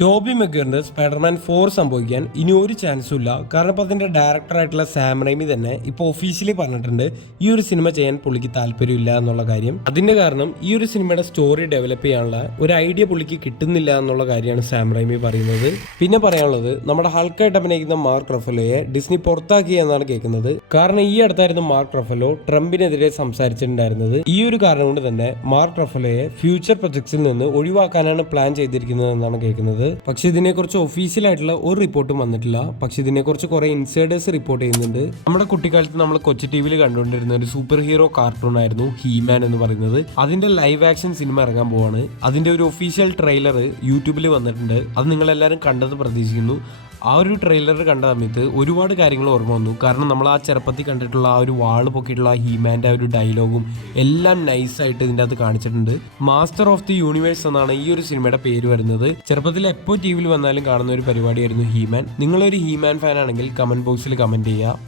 Toby മെഗ്വയറിന്റെ Spiderman 4 സംഭവിക്കാൻ ഇനി ഒരു ചാൻസും ഇല്ല. കാരണം ഇപ്പോൾ അതിന്റെ ഡയറക്ടറായിട്ടുള്ള സാം റൈമി തന്നെ ഇപ്പോൾ ഒഫീഷ്യലി പറഞ്ഞിട്ടുണ്ട് ഈ ഒരു സിനിമ ചെയ്യാൻ പുള്ളിക്ക് താല്പര്യമില്ല എന്നുള്ള കാര്യം. അതിന്റെ കാരണം ഈ ഒരു സിനിമയുടെ സ്റ്റോറി ഡെവലപ്പ് ചെയ്യാനുള്ള ഒരു ഐഡിയ പുള്ളിക്ക് കിട്ടുന്നില്ല എന്നുള്ള കാര്യമാണ് സാം റൈമി പറയുന്നത്. പിന്നെ പറയാനുള്ളത് നമ്മുടെ ഹൾക്കായിട്ട് അഭിനയിക്കുന്ന മാർക്ക് റഫലോയെ ഡിസ്നി പുറത്താക്കി എന്നാണ് കേൾക്കുന്നത്. കാരണം ഈ അടുത്തായിരുന്നു മാർക്ക് റഫലോ ട്രംപിനെതിരെ സംസാരിച്ചിട്ടുണ്ടായിരുന്നത്. ഈ ഒരു കാരണം കൊണ്ട് തന്നെ മാർക്ക് റഫലോയെ ഫ്യൂച്ചർ പ്രൊജക്ട്സിൽ നിന്ന് ഒഴിവാക്കാനാണ് പ്ലാൻ ചെയ്തിരിക്കുന്നത് എന്നാണ് കേൾക്കുന്നത്. പക്ഷെ ഇതിനെക്കുറിച്ച് ഒഫീഷ്യൽ ആയിട്ടുള്ള ഒരു റിപ്പോർട്ടും വന്നിട്ടില്ല. പക്ഷെ ഇതിനെക്കുറിച്ച് കുറെ ഇൻസൈഡേഴ്സ് റിപ്പോർട്ട് ചെയ്യുന്നുണ്ട്. നമ്മുടെ കുട്ടിക്കാലത്ത് നമ്മൾ കൊച്ചി ടിവിയിൽ കണ്ടുകൊണ്ടിരുന്ന ഒരു സൂപ്പർ ഹീറോ കാർട്ടൂൺ ആയിരുന്നു ഹീമാൻ എന്ന് പറയുന്നത്. അതിന്റെ ലൈവ് ആക്ഷൻ സിനിമ ഇറങ്ങാൻ പോവാണ്. അതിന്റെ ഒരു ഒഫീഷ്യൽ ട്രെയിലർ യൂട്യൂബിൽ വന്നിട്ടുണ്ട്. അത് നിങ്ങൾ എല്ലാവരും കണ്ടെന്ന് പ്രതീക്ഷിക്കുന്നു. ആ ഒരു ട്രെയിലർ കണ്ട സമയത്ത് ഒരുപാട് കാര്യങ്ങൾ ഓർമ്മ വന്നു. കാരണം നമ്മൾ ആ ചെറുപ്പത്തിൽ കണ്ടിട്ടുള്ള ആ ഒരു വാള് പൊക്കിയിട്ടുള്ള ആ ഹീമാൻ്റെ ആ ഒരു ഡയലോഗും എല്ലാം നൈസായിട്ട് ഇതിൻ്റെ അകത്ത് കാണിച്ചിട്ടുണ്ട്. മാസ്റ്റർ ഓഫ് ദി യൂണിവേഴ്സ് എന്നാണ് ഈ ഒരു സിനിമയുടെ പേര് വരുന്നത്. ചെറുപ്പത്തിൽ എപ്പോൾ ടി വിയിൽ വന്നാലും കാണുന്ന ഒരു പരിപാടിയായിരുന്നു ഹീമാൻ. നിങ്ങളൊരു ഹീമാൻ ഫാൻ ആണെങ്കിൽ കമന്റ് ബോക്സിൽ കമന്റ് ചെയ്യുക.